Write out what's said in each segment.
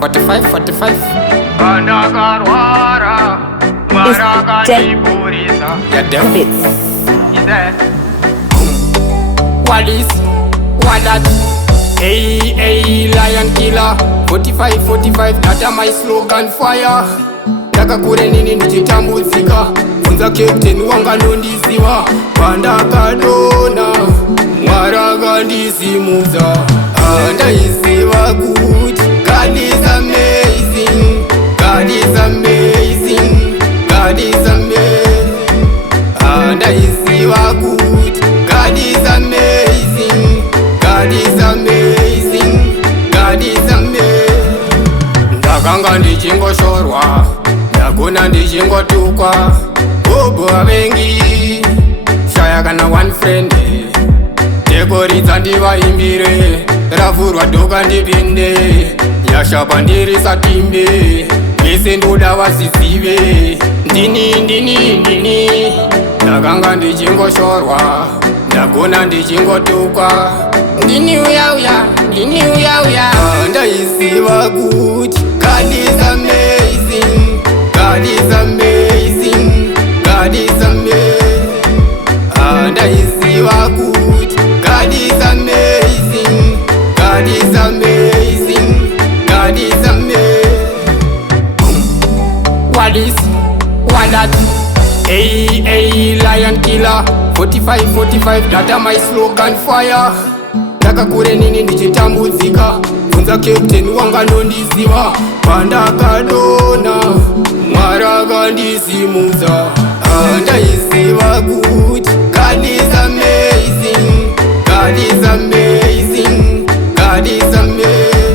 45. It's Decco. Yeah, damn. Bits. What is? What that? Hey, lion killer. 45, that's my slogan, fire. Ndakakure nini ndichitambudzika, funza captain wanga nondiziva. Pandakadona Mwari akandisimudza, ndaiziva kuti God is amazing, God is amazing, God is amazing. Ndaiziva kuti God is amazing, God is amazing, God is amazing. Ndakanga ndichingoshorwa, ndagona ndichingotukwa, gogo avengi shaya kana one friend. Decco ridza ndivaimbire, ravhurwa dhoka ndipinde, yashapa ndiri satimbe, vese ndoda vasizive. Ndini ndakanga ndichingoshorwa, ndagona ndichingotukwa, ndini uya ndaiziva kuti God is amazing, God is amazing, God is amazing. Ndaiziva kuti God is amazing, God is amazing, God is amazing. What is? What that? Hey, lion killer. 45, that's my slogan, fire. Ndakakure nini ndichitambudzika, funza captain wanga nondiziva. Pandakadona Mwari akandisimudza, ndaiziva kuti God is amazing, God is amazing, God is amazing.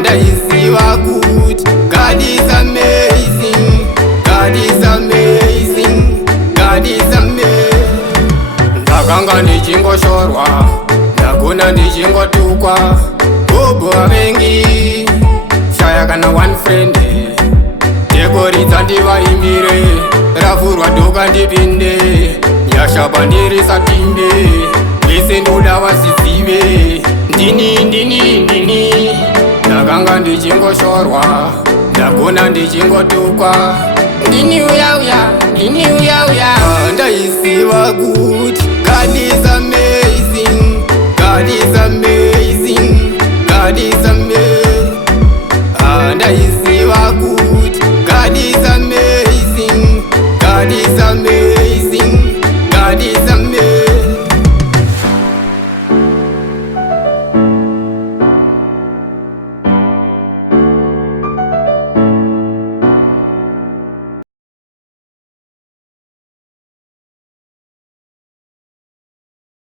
Ndaiziva kuti God is amazing, God is amazing, God is amazing. Ndakanga ndichingoshorwa, ndagona ndichingotukwa, gogo avengi shaya kana one friend. Decco ridza ndivaimbire, ravhurwa dhoka ndipinde, yashapa ndiri satimbe, vese ndoda vasizive. Ndini ndakanga ndichingoshorwa, ndagona ndichingotukwa, ndini uya ndaiziva kuti God is amazing, God is amazing, God is amazing.